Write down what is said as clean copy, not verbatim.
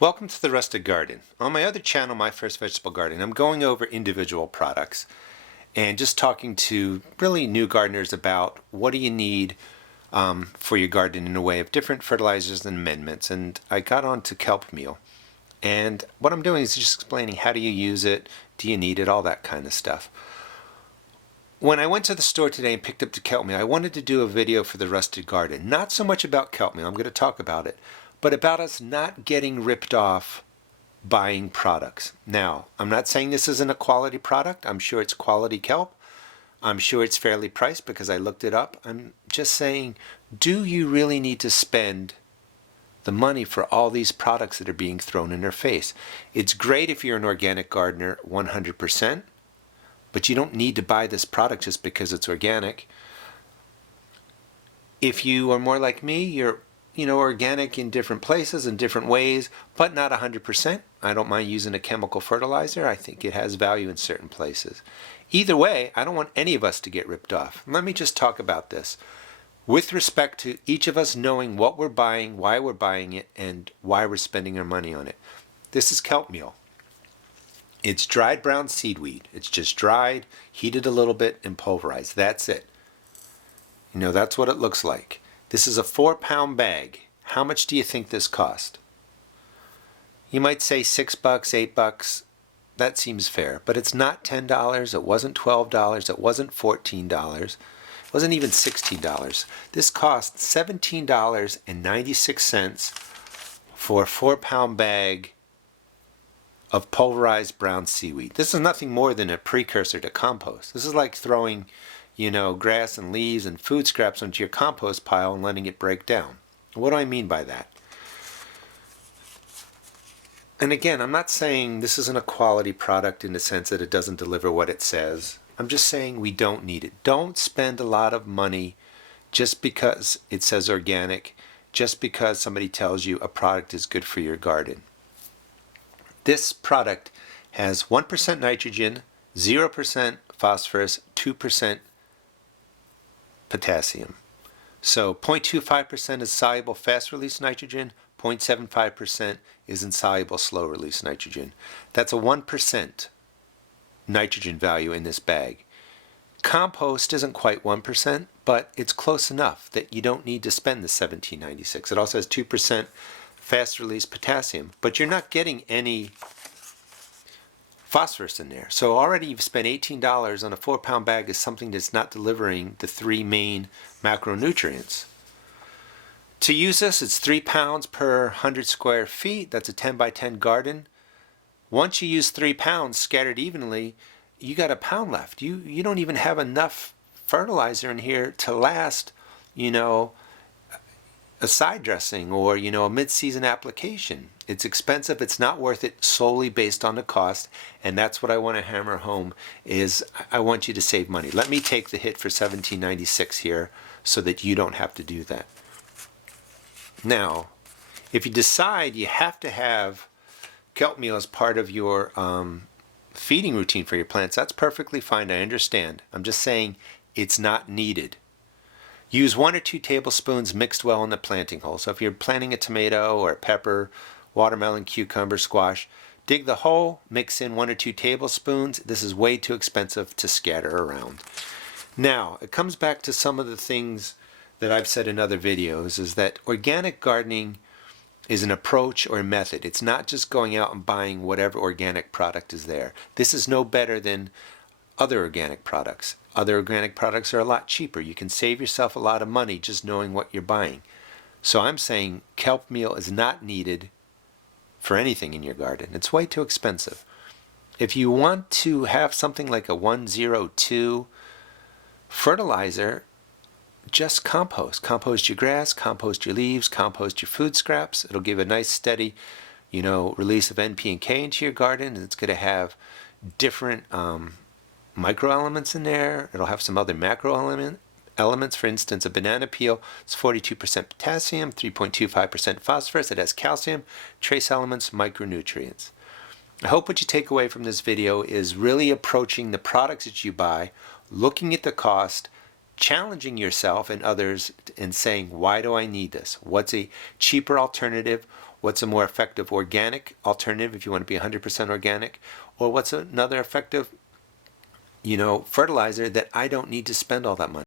Welcome to the Rusted Garden. On my other channel, My First Vegetable Garden, I'm going over individual products and just talking to really new gardeners about what do you need for your garden in a way of different fertilizers and amendments. And I got on to Kelp Meal. And what I'm doing is just explaining how do you use it, do you need it, all that kind of stuff. When I went to the store today and picked up the Kelp Meal, I wanted to do a video for the Rusted Garden. Not so much about Kelp Meal, I'm going to talk about it, but about us not getting ripped off buying products. Now, I'm not saying this isn't a quality product. I'm sure it's quality kelp. I'm sure it's fairly priced because I looked it up. I'm just saying, do you really need to spend the money for all these products that are being thrown in their face? It's great if you're an organic gardener 100%, but you don't need to buy this product just because it's organic. If you are more like me, you're organic in different places in different ways, but not 100%. I don't mind using a chemical fertilizer. I think it has value in certain places. Either way, I don't want any of us to get ripped off. Let me just talk about this with respect to each of us knowing what we're buying, why we're buying it, and why we're spending our money on it. This is Kelp Meal. It's dried brown seedweed. It's just dried, heated a little bit, and pulverized. That's it. That's what it looks like. This is a 4-pound bag. How much do you think this cost? You might say $6, $8. That seems fair, but it's not $10. It wasn't $12. It wasn't $14. It wasn't even $16. This cost $17.96 for a 4-pound bag of pulverized brown seaweed. This is nothing more than a precursor to compost. This is like throwing grass and leaves and food scraps onto your compost pile and letting it break down. What do I mean by that? And again, I'm not saying this isn't a quality product in the sense that it doesn't deliver what it says. I'm just saying we don't need it. Don't spend a lot of money just because it says organic, just because somebody tells you a product is good for your garden. This product has 1% nitrogen, 0% phosphorus, 2% potassium. So 0.25% is soluble fast-release nitrogen, 0.75% is insoluble slow-release nitrogen. That's a 1% nitrogen value in this bag. Compost isn't quite 1%, but it's close enough that you don't need to spend the $17.96. It also has 2% fast-release potassium, but you're not getting any phosphorus in there. So already you've spent $18 on a 4-pound bag of something that's not delivering the 3 main macronutrients. To use this, it's 3 pounds per 100 square feet. That's a 10 by 10 garden. Once you use 3 pounds scattered evenly, you got a pound left. You don't even have enough fertilizer in here to last, a side dressing or a mid-season application. It's expensive. It's not worth it solely based on the cost, and that's what I want to hammer home is I want you to save money. Let me take the hit for $17.96 here so that you don't have to do that. Now, if you decide you have to have Kelp Meal as part of your feeding routine for your plants, that's perfectly fine. I understand. I'm just saying it's not needed. Use 1 or 2 tablespoons mixed well in the planting hole. So if you're planting a tomato or a pepper, watermelon, cucumber, squash, dig the hole, mix in 1 or 2 tablespoons. This is way too expensive to scatter around. Now, it comes back to some of the things that I've said in other videos, is that organic gardening is an approach or a method. It's not just going out and buying whatever organic product is there. This is no better than other organic products. Other organic products are a lot cheaper. You can save yourself a lot of money just knowing what you're buying. So I'm saying Kelp Meal is not needed for anything in your garden. It's way too expensive. If you want to have something like a 102 fertilizer, just compost. Compost your grass, compost your leaves, compost your food scraps. It'll give a nice steady, release of NP and K into your garden. And it's going to have different microelements in there. It'll have some other macro elements. For instance, a banana peel, it's 42% potassium, 3.25% phosphorus. It has calcium, trace elements, micronutrients. I hope what you take away from this video is really approaching the products that you buy, looking at the cost, challenging yourself and others and saying, why do I need this? What's a cheaper alternative? What's a more effective organic alternative if you want to be 100% organic? Or what's another effective, fertilizer that I don't need to spend all that money?